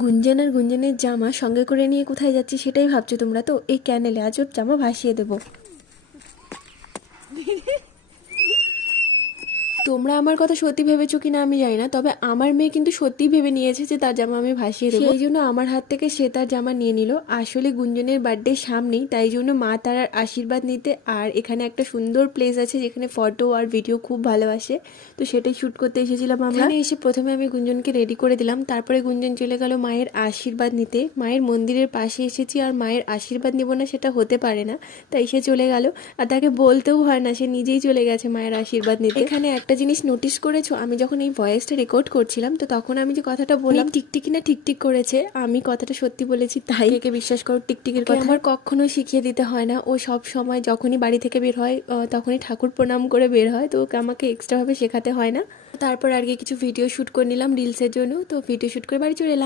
গুঞ্জন আর গুঞ্জনের জামা সঙ্গে করে নিয়ে কোথায় যাচ্ছি সেটাই ভাবছো তোমরা তো। এই ক্যানেলে আজ ওর জামা ভাসিয়ে দেবো। তোমরা আমার কথা সত্যি ভেবেছো কিনা আমি জানি না, তবে আমার মেয়ে কিন্তু সত্যিই ভেবে নিয়েছে যে তার জামা আমি ভাসিয়ে দেবো। সেই জন্য আমার হাত থেকে সে তার জামা নিয়ে নিল। আসলে গুঞ্জনের বার্থডে সামনেই, তাই জন্য মা তারার আশীর্বাদ নিতে। আর এখানে একটা সুন্দর প্লেস আছে যেখানে ফটো আর ভিডিও খুব ভালোবাসে, তো সেটাই শ্যুট করতে এসেছিলাম আমরা। এখানে এসে প্রথমে আমি গুঞ্জনকে রেডি করে দিলাম, তারপরে গুঞ্জন চলে গেল মায়ের আশীর্বাদ নিতে। মায়ের মন্দিরের পাশে এসেছি আর মায়ের আশীর্বাদ নিব না সেটা হতে পারে না, তাই সে চলে গেল। আর তাকে বলতেও হয় না, সে নিজেই চলে গেছে মায়ের আশীর্বাদ নিতে। এখানে একটা জিনিস নোটিস করেছো, আমি যখন এই ভয়েসটা রেকর্ড করছিলাম তো তখন আমি যে কথাটা বললাম টিকটিকি না ঠিকঠিক করেছে, আমি কথাটা সত্যি বলেছি, তাই একে বিশ্বাস করো টিকটিকির কথা আমার কখনো শিখিয়ে দিতে হয় না। ও সব সময় যখনই বাড়ি থেকে বের হয় তখনই ঠাকুর প্রণাম করে বের হয়, তো ওকে আমাকে এক্সট্রা ভাবে শেখাতে হয় না। তারপর আর কিছু ভিডিও শ্যুট করে নিলাম রিলসের জন্য, তো ভিডিও শ্যুট করে বাড়ি চলে এলাম।